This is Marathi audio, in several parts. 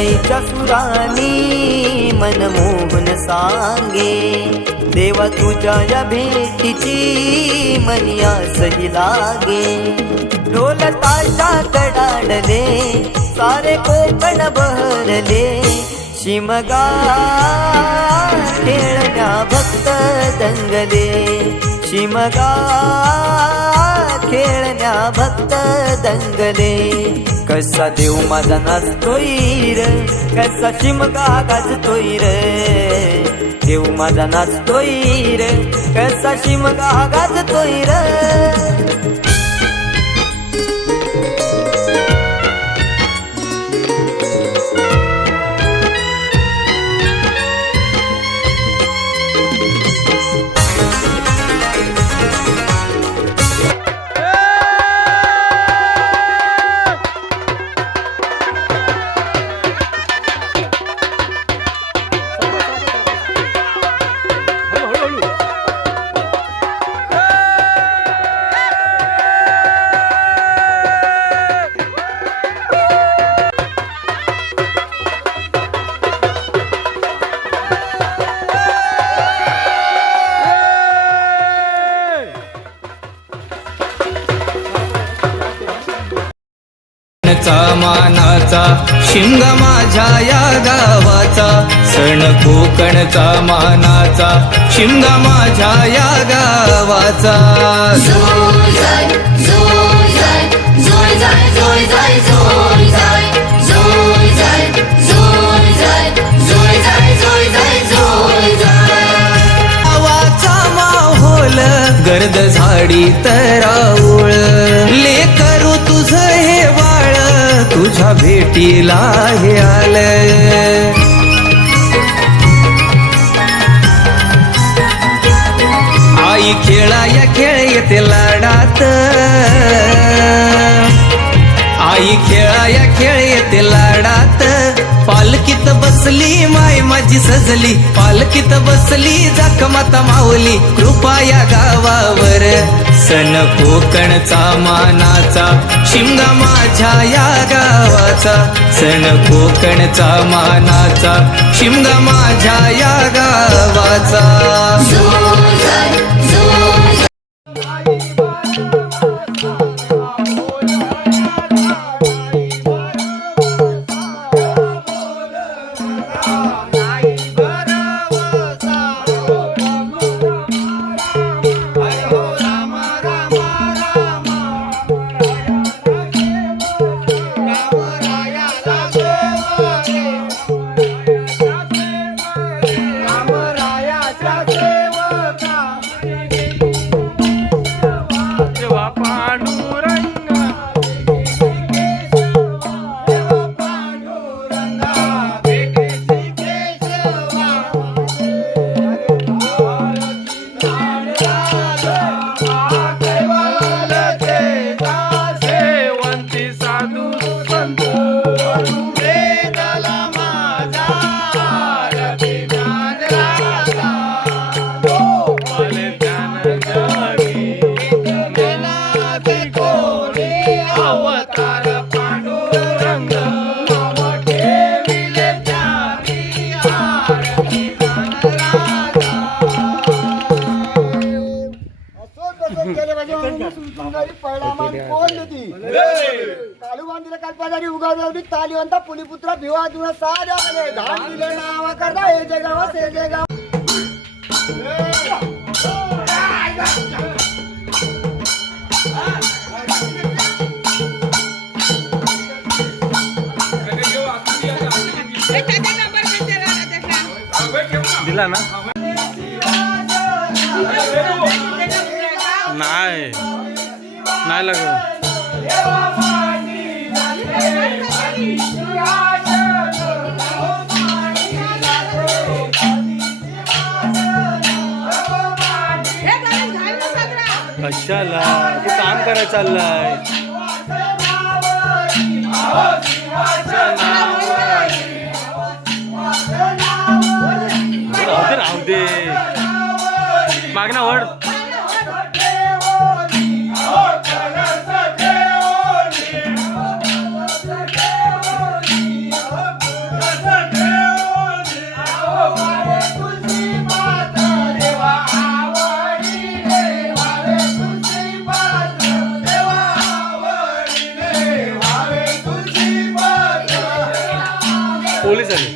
शरणाईच्या सुरानी मनमोहन सांगे देवा तुझ्या या भेटीची मनी आसही लागे ढोल ताशा कडाडले सारे कोकण बहरले शिमगा खेळण्या भक्त दंगले शिमगा खेळण्या भक्त दंगले कसा देव माझा नाचतोय र कसा शिमगा गाजतोय र देव माझा नाचतोय र कसा शिमगा गाजतोय र मानाचा शिंग माझ्या या गावाचा सण कोकणचा मानाचा शिंग माझ्या या गावाचा गावाचा माहोल गर्द झाडी तरावळ लेकरू तुझ हे वाळ तुझ्या भेटीला हे आलं आई खेळा या खेळ येते लाडात आई खेळा या खेळ येते लाडात पालकीत बसली माय माझी सजली पालकीत बसली जखमाता माऊली कृपा या गावावर सण कोकणचा मानाचा शिमगा माझ्या या गावाचा सण कोकणचा मानाचा शिमगा माझ्या या गावाचा तालीवंता पुलिपुत्र भिवा दुन साजा धान दिले नावा करता हे जगावा से जगावा दिला ना नाही नाही लागत कशाला तू काम करायला चाललाय राहू दे मागना वड पोलीस आले.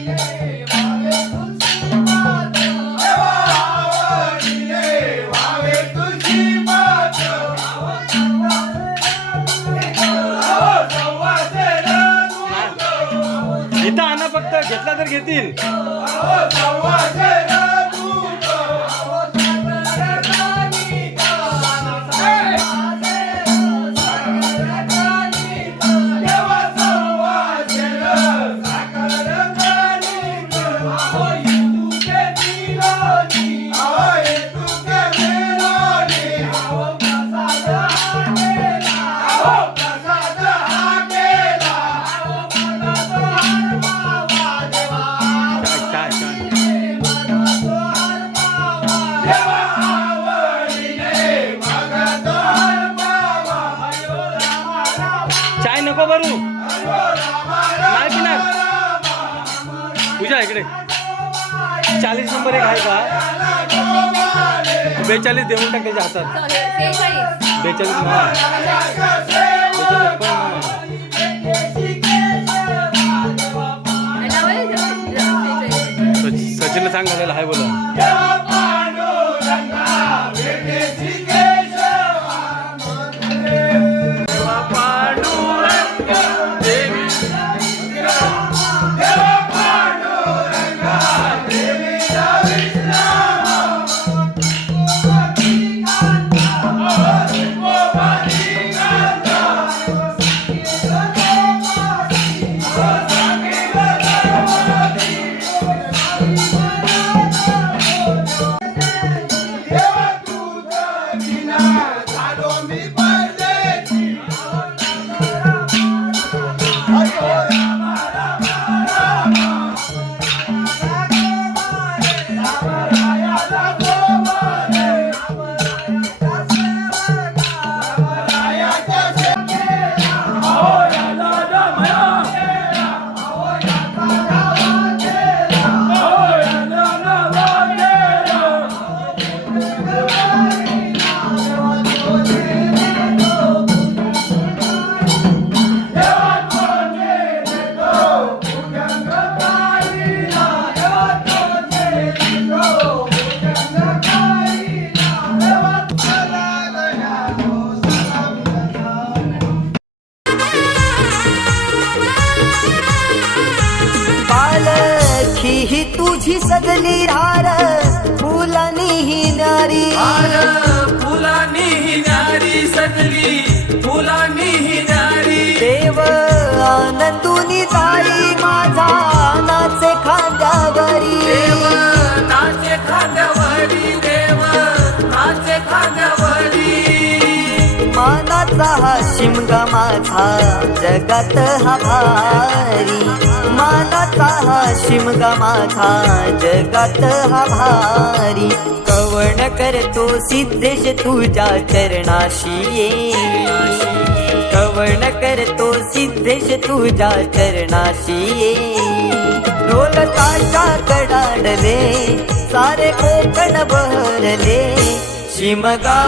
इथं आणा फक्त, घेतला तर घेतील. काय चाय नको भरू, नाही पिणार. पूजा इकडे 40 नंबर एक आहे का? 42 देऊन टाक त्याच्या हातात. 42 सचिनला सांग घालायला हाय बोला. ही तुझी सजली रार फुलानी ही नारी. फुलानी ही नारी सजली, फुलानी ही नारी. देव आनंदुनी ताई माझा नाचे खांद्यावरी. देव नाचे खांद्यावरी, देव नाचे खांद्यावरी. मानाचा हा शिमगा माझा जगात हा भारी. मानाचा हा शिमगा माझा जगात हा भारी. कवण करतो सिद्धेश तुझ्या चरणाशी ये. कवण करतो सिद्धेश तुझ्या चरणाशी ये. ढोल ताशा कडाडले सारे कोकण बहरले शिमगा